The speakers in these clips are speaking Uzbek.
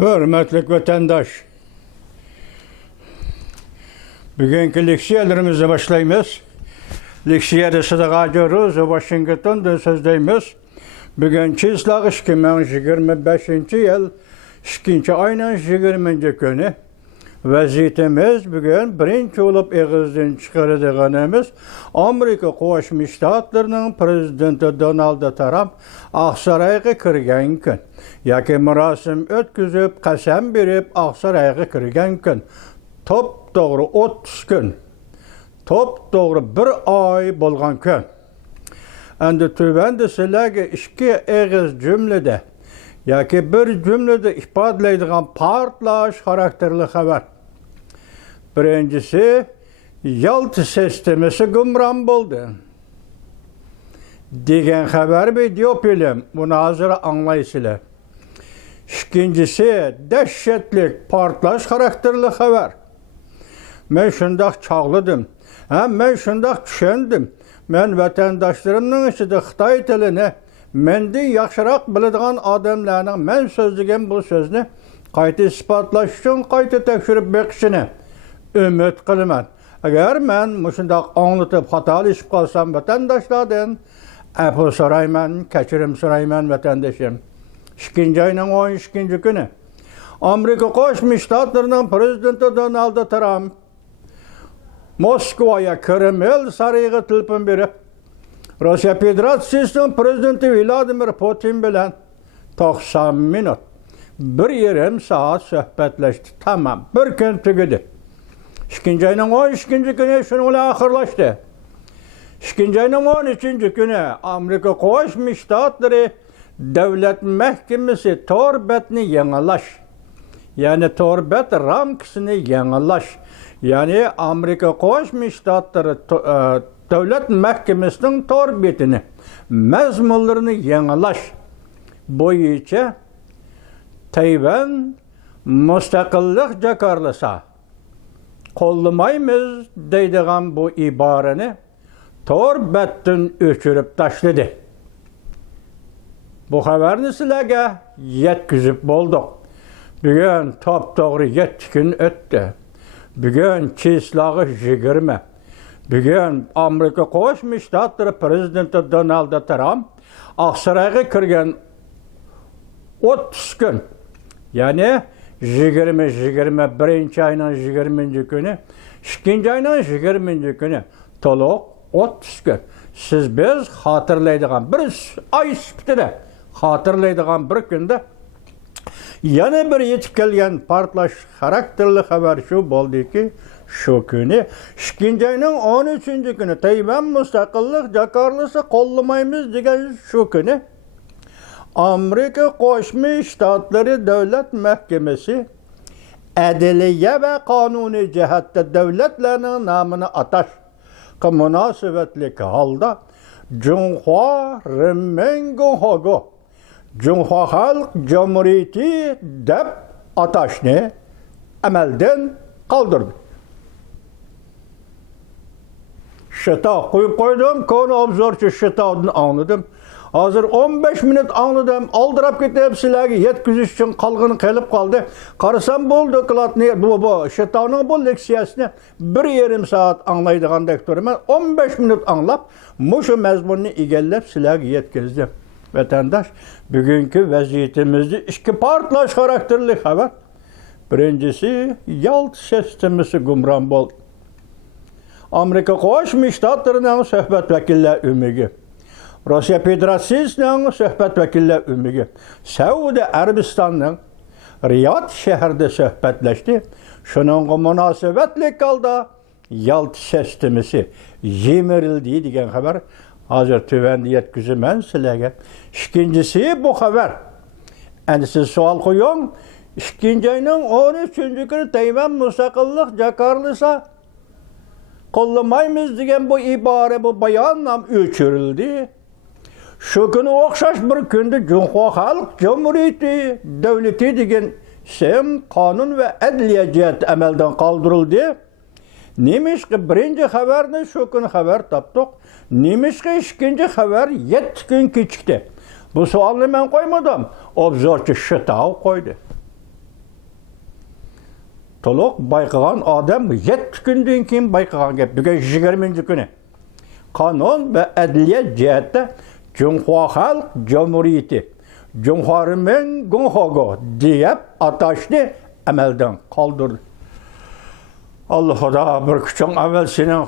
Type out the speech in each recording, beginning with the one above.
Hürmetli vatandaş, bugünkü leksiyalarımıza başlayımız. Leksiyada sıdağa görürüz, Washington'da sözdeyimiz. Bugün çizlaq 2025 yıl, 2 ayının 20. günü. Vaziyetimiz bugün birinci olup ağızdan çıkarıdığımız Amerika Qo'shma Shtatlarining prezidenti Donald Trump Aqsarayga kirgan kun. Yoki marosim o'tkazib, qasam berib Aqsarayga kirgan kun. Top-to'g'ri 30 kun. Top-to'g'ri 1 oy bo'lgan kun. Endi tuvanda sizlarga ikki og'iz jumlada yoki bir jumlada ifodalaydigan portlash xarakterli xabar. Birincisi, Yalta sistemasi gumron bo'ldi degan xabar video film. Buni hozir anglaysizlar. İkincisi, dehşetli portlash xarakterli xabar. Men shundoq chog'ladim. Men shundoq tushundim. Men vatandoshlarımning ichida Xitoy tilini mendan yaxshiroq biladigan odamlarning men so'zlagan bu so'zni qayta isbotlash uchun qayta tekshirib beqishini umid qilaman. Agar men shundoq anglatib xatolashib qolsam vatandoshlardan afv so'rayman, kechirim so'rayman vatandoshim. 2 ayning 12 kuni Amerika Qo'shma Shtatlarining prezidenti Donald Trump Moskvaya Kreml sarayıga telefon berib, Rossiya Federatsiyasining prezidenti Vladimir Putin bilan 90 minut, 1,5 saat suhbatlashdi. Tamam, bir kun tugadi. 2 ayning 12 kuni shuni bilan oxirlashdi. 2 ayning 13 kuni Amerika Qo'shma Shtatlari Davlat Mahkamasi to'rbetni yangilash, ya'ni to'rbet ramkasini yangilash, ya'ni Amerika Qo'shma Shtatlari Davlat Mahkamasining to'rbetini, mazmunlarini yangilash bo'yicha Tayvan mustaqillik jakarlasa qo'llamaymiz deydigan bu iborani to'rbetdan o'chirib tashladi. Bu xabarni sizlarga yetkazib bo'ldik. Bugun top-to'g'ri 7 kun o'tdi. Bugun chislog'i 20. Bugun Amerika Qo'shma Shtatlari prezidenti Donald Trump Aqsarayga kirgan 30 kun. Ya'ni 21 ayning 20 kuni, 2 ayning 20 kuni to'liq 30 kun. Siz biz xotirlaydigan bir oy sifatida xotirlaydigan bir kunda yana bir yetib kelgan portlash xarakterli xabar shu bo'ldiki, shu kuni 2 ayning 13 kuni Tayvan mustaqillik jakarlasa qo'llamaymiz degan shu kuni Amerika Qo'shma Shtatlari Davlat Mahkamasi adliya va qonuniy jihatda davlatlarning nomini atash munosabatli holda Junhua Renminguhogo Junhua Xalq Cumhuriyeti deb atashni amaldan qoldirdi. Şita qo'yib qo'ydim, konu obzorchi Shitadan anladım. Hazır 15 minut anladım, aldırab ketib sizlarga yetkazish uchun qolg'ini qilib qoldi. Qarasam bo'ldi, dokladni bu Shitaning bu leksiyasini 1,5 saat anglaydigandek turman. 15 minut anglab, mushu mazmunni egallab sizlarga yetkazdim. Vatandaş, bugünkü vaziyetimizde iki portlash xarakterli xabar. Birincisi, Yalta sistemasi gumron bo'ldi. Amerika Qo'shma Shtatlarining suhbat vakillari umigi, Rossiya Federatsiyasining suhbat vakillari umigi, Saudiya Arabistonining Riyod shahrida suhbatlashdi. Shuningga munosabatli holda Yalta sistemasi yemirildi degan xabar hozir tuvanda yetkazaman sizlarga. İkincisi bu xabar. Endi siz savol qo'ying. 2 ayning 13 kuni Tayvan mustaqillik jakarlasa qo'llamaymiz degan bu ibora, bu bayonnam o'chirildi. Shu kuni o'xshash bir kunda Junhua Xalq Cumhuriyeti davlati degan ism qonun va adliya jihati amaldan qoldirildi. Nemişki birinci xabarni shu kuni xabar topdik. Nemişki ikinci xabar 7 kun kechikdi. Bu savolni men qo'ymadim. Obzorchi Shitov qo'ydi. Толық байқаған адам 7 күнден кейін байқаған кеп. Бүгін 20 күні. Kanun ve adliye cihette Cumhur Halk Cumhuriyeti Cumhurmen Gunhogo deyip ataştı emelden kaldırdı. Allah Huda bir küçük evvel senin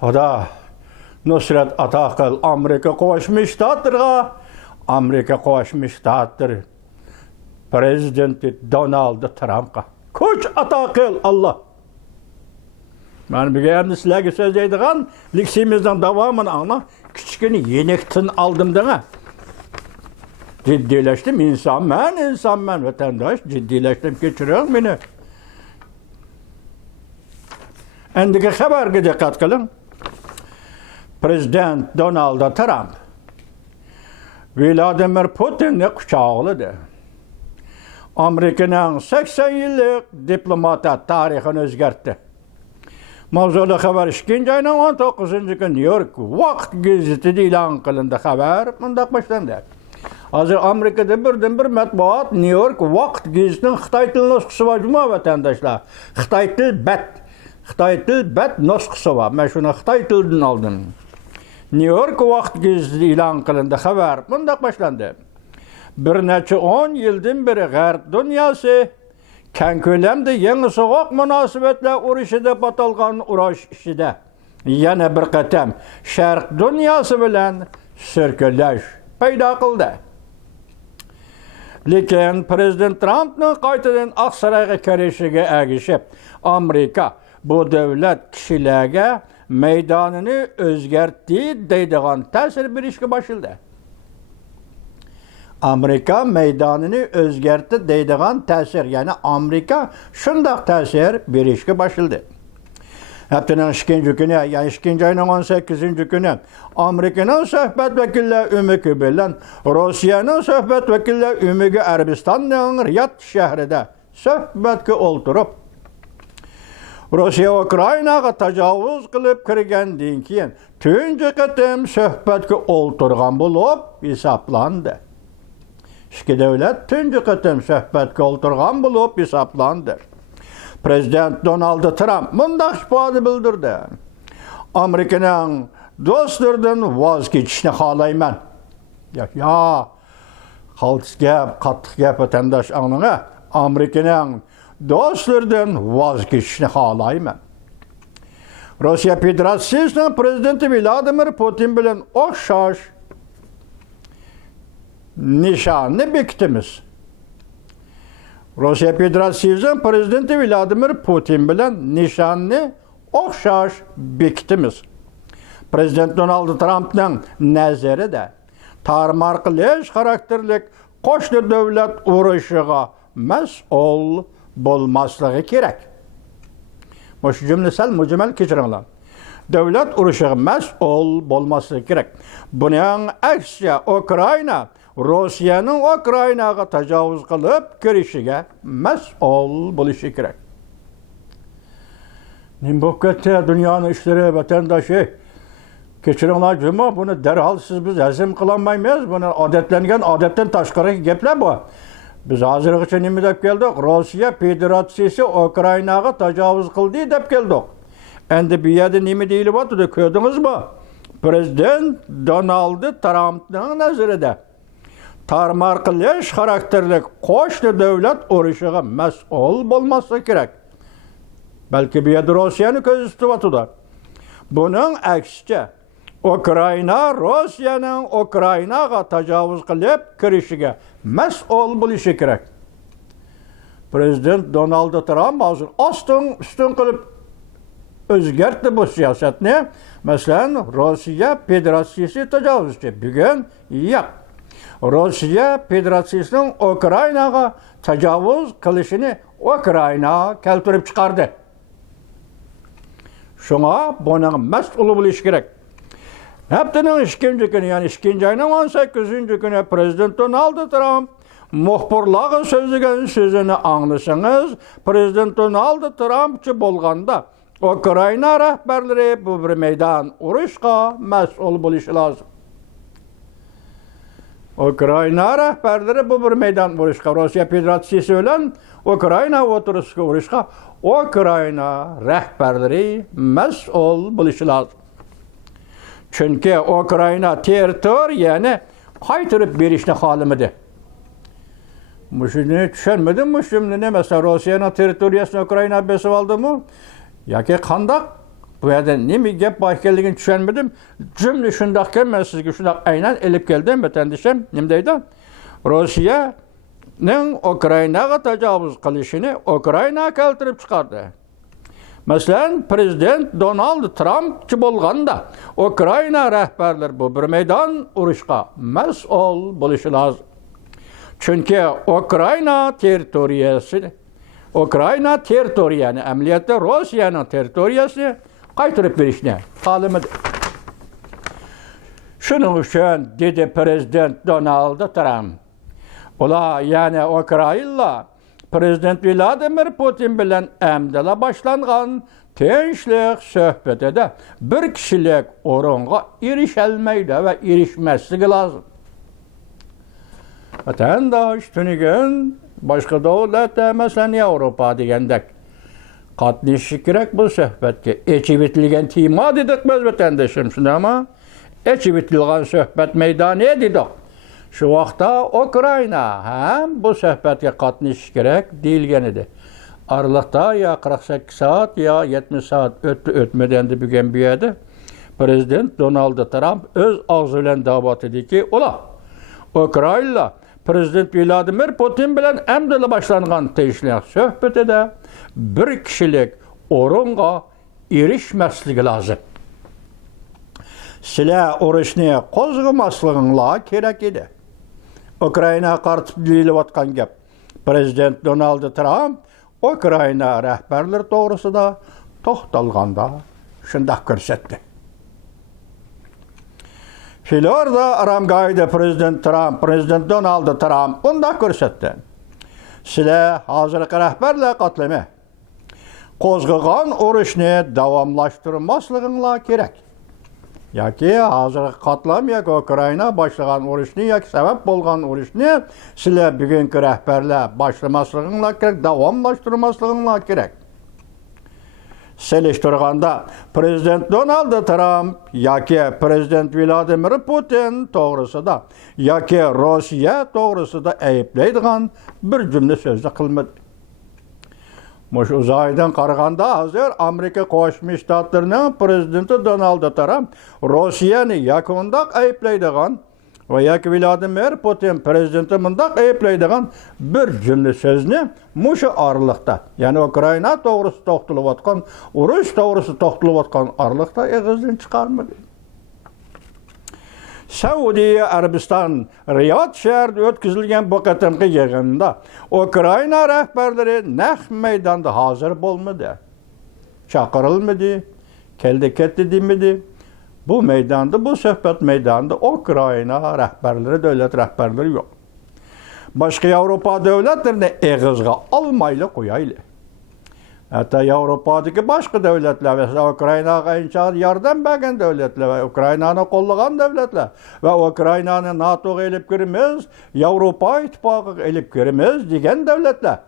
Huda Nusret Atakıl Amerika koşmuştadır. Amerika koşmuştadır. Prezidenti Donald Trump'a. Kuş Atakıl Allah. Ben bir yerinde sizlerge söz eydiğen, liksimizden devamını ana, küçükünü yenektin aldım dene. Ciddileştim, insan ben, vatandaş, ciddileştim, geçiriyorum beni. Endiki haberge dikkat kılın. Prezident Donald Trump, Vladimir Putin'le kucağıladı. Amerika'nın 80 yıllık diplomata tarihini özgertti. Mavzuda haber 2. ayının 19. gün New York Vakt gazetede ilan kılındı haber. Bundak başlandı. Hazır Amerika'da bir matbuat New York Vakt gazetinin Xitay tili nüsküsü var cuma vatandaşlar. Xitay til bet nüsküsü var. Ben şunu Xitay tilinden aldım. New York Vakt gazetede ilan kılındı haber. Bundak başlandı. Bir neçe 10 yıldan beri G'arb dünyası keng ko'lamda yangi soğuk münasebetler uruşida batalgan urush ishida yana bir qatam Sharq dunyosi bilan sirkalash paydo qildi. Lekin Prezident Trumpning qaytadan Oqsaroyga kirishiga ergishib, Amerika bu davlat kishilarga maydonini o'zgartdi deydigan ta'sir berishga boshladi. Amerika meydanını özgertti deydiğen tesir. Yani Amerika şundak tesir berişke başladı. Haftanın 2. günü, yani 2. ayının 18. günü Amerika'nın söhbet vekilleri Ümükü bilen Rusya'nın söhbet vekilleri Ümükü Erbistan'ın Riyad şehrinde söhbetki oturup Rusya Ukrayna'ya tecavüz kılıp kirgenden keyin tünce kıtım söhbetki oturgan bulup hesaplandı. İki devlet tünce kıtım söhbetki oturgan bulup hesaplandı. Prezident Donald Trump bundak ifade bildirdi. Amerika'nın dostlardan vazgeçişini halayman. Ya, kaltıs gap, kattık gap vatandaş anına. Amerika'nın dostlardan vazgeçişini halayman. Rusya Federasyası'nın prezidenti Vladimir Putin bilen okşaş nişanını bektimiz. Rusya Federasyası'nın prezidenti Vladimir Putin bilen nişanını okşaş bektimiz. Prezident Donald Trump'ın nazarı da tarmarqılaş karakterlik qo'shni devlet uğraşıga mas'ul bo'lmasligi kerak. Bu cümle sal mucmal kechiringlar. Devlet uğraşıga mas'ul bo'lmasligi kerak. Buning aksiya Ukrayna Rusya'nın Ukrayna'ga tecavüz kılıp kirishiga mas'ul bo'lishi kerak. Nim bu katta dünyanın işleri vatandaşı kechiringlar cuma bunu derhal siz biz hazm qilolmaymiz. Bunu odatdan tashqari gaplar bu. Biz hozirgacha nima deb keldik? Rossiya Federatsiyasi Ukraynaga tajovuz qildi deb keldik. Endi bu yerda nima deyilyapti ko'rdingizmi? Prezident Donald Trumpning nazarida tarmarqılash xarakterlik qo'shni davlat urushiga mas'ul bo'lmasligi kerak. Belki bu yerda Rossiyani ko'z tutyapti. Buning aksicha Ukrayna Rossiyaning Ukraynaga tajovuz qilib kirishiga mas'ul bo'lishi kerak. Prezident Donald Trump hozir ustun qilib o'zgartdi bu siyosatni. Masalan, Rossiya Federatsiyasi tajovuzchi. Bugun yo'q. Rossiya Federatsiyasining Ukraynaga tajovuz qilishini Ukrayna keltirib chiqardi. Şuna bunun mas'ul bo'lishi kerak. Haftanın 2. günü yani 2. ayının 18. günü Prezident Donald Trump muhbirlarga so'zlagan sözünü anlasanız Prezident Donald Trumpçı bo'lganda Ukrayna rahbarlari bu bir meydan urushga mas'ul bo'lishi lozim. Ukrayna rəhbərləri bu bir meydan vuruşqa, Rusiya Federasiyası bilan Ukrayna oturuşqa vuruşqa, Ukrayna rəhbərləri məsul buluşu lazım. Çünki Ukrayna territoriyani qaytarib berishni xohlamadı. Muşunu tushunmadim, mushumni mesela Rusiyanın territoriyasini Ukrayna besib oldimi? Yoki qandaq? Bu yerda nima gap bor ekanligini tushunmadim. Jumla shundaqki, men sizga shundaq aynan elib keldim, vatandishim. Nima deydi? Rossiyaning Ukrainaga tajovuz qilishini Ukraina keltirib chiqardi. Masalan, prezident Donald Trump bo'lganda Ukraina rahbarlari bu bir maydon urushga mas'ul bo'lishi lozim. Chunki Ukraina territoriyani amaliyotda Rossiyaning territoriyasi qaytarib berishni xohlamadı. Shuning uchun dedi prezident Donald Trump. Ular yani Ukrayna Prezident Vladimir Putin bilan amdala başlanğan tinchlik söhbetida bir kishilik o'ringa erisholmaydi va erishmasligi lozim. Vatandosh tunigan boshqa davlatda, masalan Yevropa degandek qatnashishi kerak bu suhbatga. Echib etilgan tema dedik biz vatandoshim, shundaymi? Echib etilgan suhbat maydoni dedik. Şu vaqtda Ukrayna ham bu suhbatga qatnashishi kerak deyilgan edi. Aralıqda ya 48 saat ya 70 saat o'tmadi endi bugun bu yerda prezident Donald Trump o'z og'zi bilan da'vat ediki, ular Ukrayna prezident Vladimir Putin bilan amdala boshlangan tinchlik suhbatida bir kishilik o'ringa erishmasligi lozim. Sizlar urushni qo'zg'amasliginglar kerak edi. Ukrayna qarshi deyilayotgan gap. Prezident Donald Trump Ukrayna rahbarlari to'g'risida to'xtalganda shunday ko'rsatdi. Florida aramgoyida prezident Donald Trump bunday ko'rsatdi. Sizlar hozirgi rahbarlar qatlami qo'zg'agan urushni davomlashtirmasliginglar kerak. Yoki hozirgi qatlam yoki Ukrayna boshlagan urushni yoki sabab bo'lgan urushni sizlar bugungi rahbarlar boshlamasliginglar kerak, davomlashtirmasliginglar kerak. Selishtirganda prezident Donald Trump yoki prezident Vladimir Putin to'g'risida yoki Rossiya to'g'risida ayblaydigan bir jumla so'zni qilmadi. Mush uzaydan qaraganda hozir Amerika Qo'shma Shtatlarining prezidenti Donald Trump Rossiyani yakundaq ayblaydigan va yoki Vladimir Putin prezidenti mundaq ayblaydigan bir jumla so'zni mush oraliqda, ya'ni Ukraina to'g'risida to'xtalayotgan, urush to'g'risida to'xtalayotgan oraliqda eg'izdan chiqarmadi. Saudiya Arabiston Riyod shahrida o'tkazilgan bu qatimqi yig'inda Ukraina rahbarlari naq maydonda hozir bo'lmadi. Chaqirilmadi, keldi ketdi demadi. Bu maydonda, bu suhbat maydonida Ukraina rahbarlari, davlat rahbarlari yo'q. Boshqa Yevropa davlatlarini eg'izga olmayli qo'yayli. Hatta Yevropadagi boshqa davlatlar, mesela Ukraynaga yordam bergan davlatlar va Ukrainani qo'llagan davlatlar va Ukrainani NATOga elib kiramiz, Yevropa ittifoqiga elib kiramiz degan davlatlar.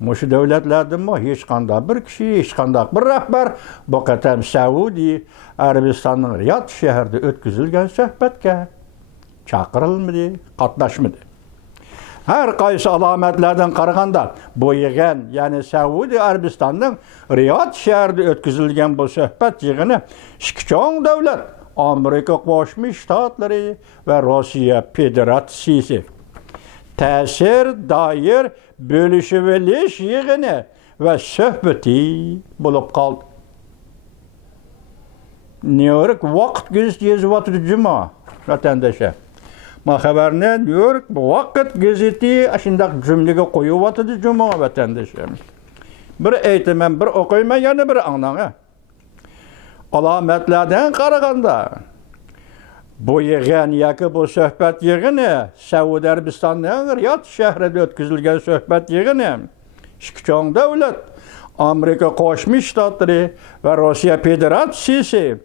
Mushu davlatlardan hech qanday bir kishi, hech qanday bir rahbar bu qatam Saudiya Arabistonning Riyod shahrida o'tkazilgan suhbatga chaqirilmadi, qatnashmadi. Her qaysi alomatlardan qaraganda bu yig'in, ya'ni Saudiya Arabistonining Riyod shahrida o'tkazilgan bu suhbat yig'ini ikki cho'ng davlat, Amerika Qo'shma Shtatlari va Rossiya Federatsiyasi ta'sir doir bo'lishib olish yig'ini va suhbati bo'lib qoldi. New York vaqt gazetasi yozyapti juma vatandoshlar. Ma xabarni New York vaqt gazetasi shunday jumlaga qo'yib juma vatandoshlar. Bir aytaman, bir o'qiyman, yana bir anlanga. Alomatlardan qaraganda bu yig'in yoki bu suhbat yig'ini Saudiya Arabistonining Riyod shahrida o'tkazilgan suhbat yig'ini ikki cho'ng davlat, Amerika Qo'shma Shtatlari va Rossiya Federatsiyasi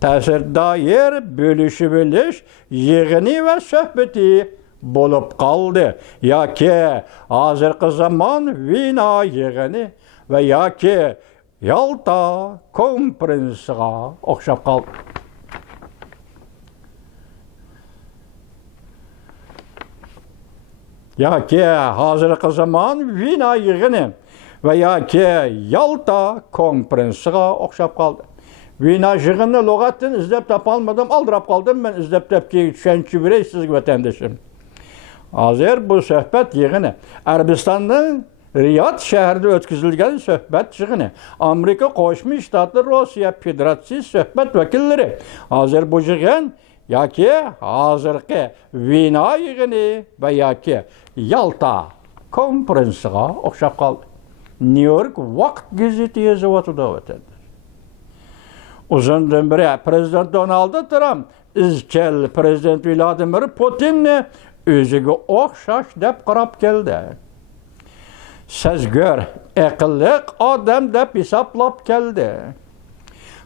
ta'sir doir bo'lishib olish yig'ini va suhbati bolup kaldı. Yoki hozirgi zamon Vina yig'ini va yoki Yalta konferensiga o'xshab qoldi. Yoki hozirgi zamon Vina yig'ini va yoki Yalta konferensiga o'xshab qoldi. Vina yig'ini lug'atdan izlab topolmadim, aldirab qoldim. Men izlab topgan tushuncha beray sizga vatandoshim. Hozir bu suhbat yig'ini Arabistonning Riyod shahrida o'tkazilgan suhbat yig'ini. Amerika Qo'shma Shtatlar Rossiya Federatsiyasi suhbat vakillari hozir bu yig'in yoki hozirgi Vina yig'ini va yoki Yalta konferensiga o'xshab qoldi. New York Vaqt gazeti yozyapti vatandosh. Uzundan beri Prezident Donald Trump izchil Prezident Vladimir Putinni o'ziga o'xshash deb qarab keldi. Sezgör, aqlli odam deb hisoblab keldi.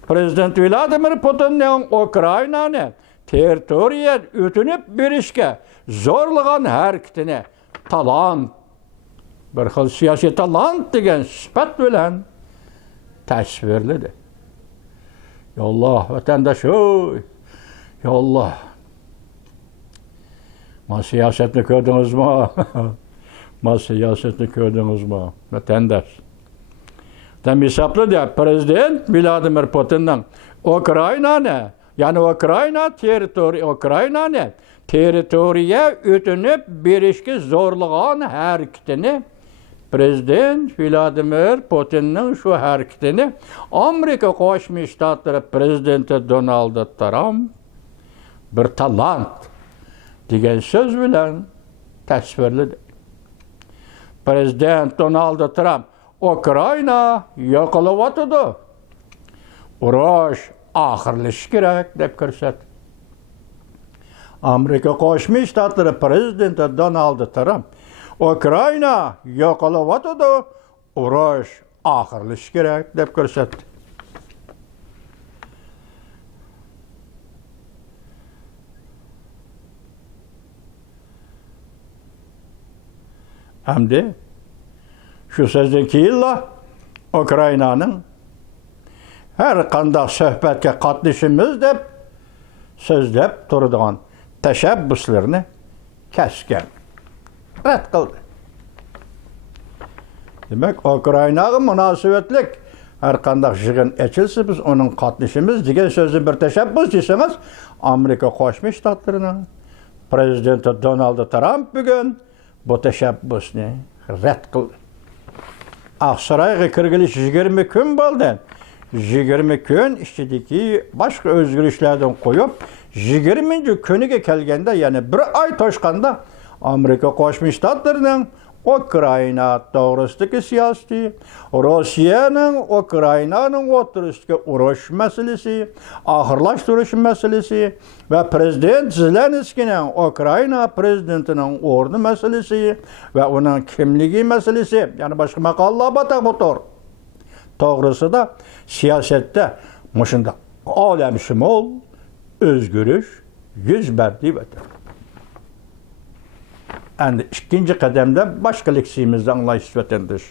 Prezident Vladimir Putinning Ukrainani territoriyaga o'tinib berishga zo'rlagan harakatini talant, bir xil siyosiy talant degan sifat bilan tasvirladi. Yallah vatandaş, yallah. Ma siyasetini gördünüz mü? Ma siyasetini gördünüz mü? Vatandaş. Tam hesapladı Prezident Vladimir Putin'den Ukrayna'nı, yani Ukrayna'nı territoriya ötünüp berişki zorlagan hareketini Prezident Vladimir Putin'nin şu hareketini Amerika Qo'shma Shtatlari Prezidenti Donald Trump bir talant degan so'z bilan tasvirladi. Prezident Donald Trump Ukraina yo'qolyapti. Urush oxirlashi kerak deb ko'rsatdi. Amerika Qo'shma Shtatlari Prezidenti Donald Trump Ukraina yo'qolyapti, urush oxirlashi kerak deb ko'rsatdi. Hamda shu so'zdan keyin Ukrainaning har qanday suhbatga qatnashimiz deb so'zlab turadigan tashabbuslarni kesgan rad qildi. Demak, Ukrainaga munosabatlik har qanday yig'in ochilsa biz uning qatnashimiz degan so'zni bir tashabbus desangiz, Amerika Qo'shma Shtatlarining prezidenti Donald Trump bugun bu tashabbusni rad qildi. Aqsaroyga kirgilish 20 kun bo'ldi. 20 kun ichidagi boshqa o'zgarishlardan qo'yib 20-kuniga kelganda, ya'ni bir oy to'shqanda Amerika Qo'shma Shtatlarining Ukraina to'g'risidagi siyosati, Rossiyaning Ukrainaning o'rtasidagi urush masalasi, oxirlashtirish masalasi va prezident Zelenskiyning Ukraina prezidentining o'rni masalasi va uning kimligi masalasi, ya'ni boshqa maqollar bor. To'g'risida siyosatda mushunda olamshumul o'zgarish yuz berdi vatandosh. Endi ikkinchi qadamda boshqa leksiyamizda anglashib vatandosh.